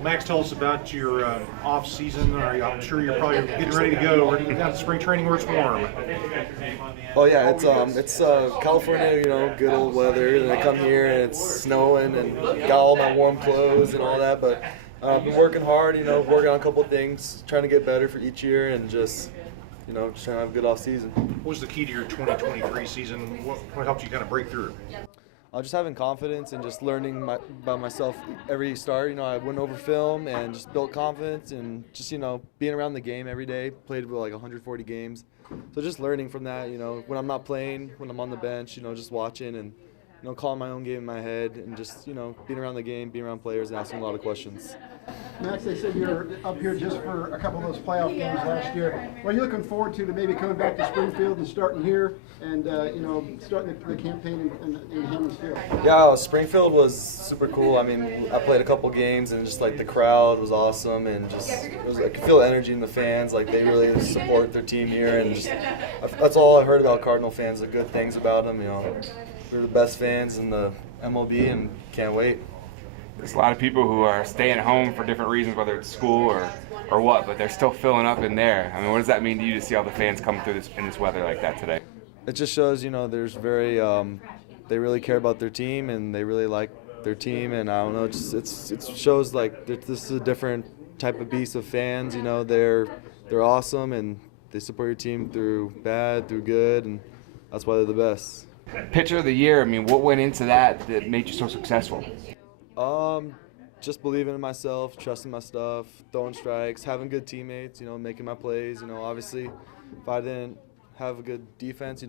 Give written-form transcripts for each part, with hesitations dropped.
Well, Max, tell us about your off season. I'm sure you're probably getting ready to go. We're down to spring training where it's warm. Oh yeah, it's California, good old weather. And I come here and it's snowing and got all my warm clothes and all that. But I've been working hard, working on a couple of things, trying to get better for each year and just trying to have a good off season. What was the key to your 2023 season? What helped you kind of break through? Just having confidence and just learning by myself every start. I went over film and just built confidence and just, being around the game every day. Played with like 140 games. So just learning from that, when I'm not playing, when I'm on the bench, just watching and, calling my own game in my head and just, being around the game, being around players and asking a lot of questions. Max, they said you're up here just for a couple of those playoff games last year. What are you looking forward to maybe coming back to Springfield and starting here and, starting the campaign in Hammond's Field? Yeah, Springfield was super cool. I mean, I played a couple games and just like the crowd was awesome and just I could feel the energy in the fans. Like they really support their team here and just that's all I heard about Cardinal fans, the good things about them. We're the best fans in the MLB and can't wait. There's a lot of people who are staying home for different reasons, whether it's school or what, but they're still filling up in there. I mean, what does that mean to you to see all the fans come through in this weather like that today? It just shows, there's they really care about their team and they really like their team, and I don't know, it shows like this is a different type of beast of fans. They're awesome and they support your team through bad, through good, and that's why they're the best. Pitcher of the year, I mean, what went into that made you so successful? Just believing in myself, trusting my stuff, throwing strikes, having good teammates, making my plays. Obviously, if I didn't have a good defense,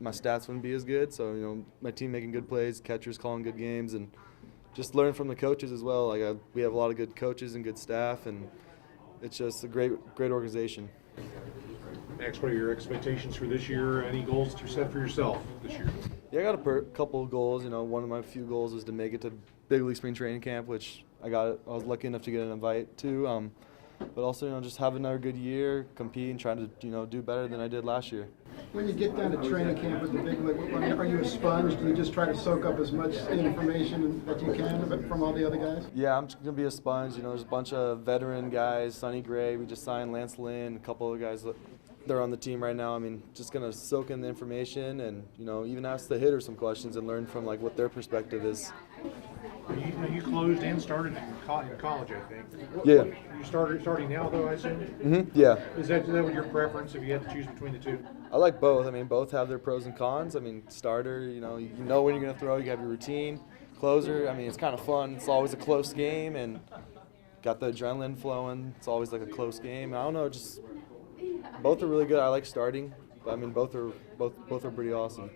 my stats wouldn't be as good. So, my team making good plays, catchers calling good games, and just learn from the coaches as well. Like we have a lot of good coaches and good staff, and it's just a great organization. Max, what are your expectations for this year? Any goals that you set for yourself this year? Yeah, I got a couple of goals. One of my few goals was to make it to Big League Spring Training Camp, which I was lucky enough to get an invite to. But also, just have another good year, compete, and try to, do better than I did last year. When you get down to training camp with the big league, are you a sponge? Do you just try to soak up as much information that you can from all the other guys? Yeah, I'm just going to be a sponge. There's a bunch of veteran guys, Sonny Gray, we just signed Lance Lynn, a couple of guys they're on the team right now. I mean, just going to soak in the information and, even ask the hitter some questions and learn from, like, what their perspective is. You closed and started in college, I think. Yeah. You starting now, though, I assume? Mm-hmm, yeah. Is that what your preference if you had to choose between the two? I like both. I mean, both have their pros and cons. I mean, starter, you know when you're going to throw, you have your routine. Closer, I mean, it's kind of fun. It's always a close game and got the adrenaline flowing. It's always like a close game. I don't know, just both are really good. I like starting. I mean, both are pretty awesome.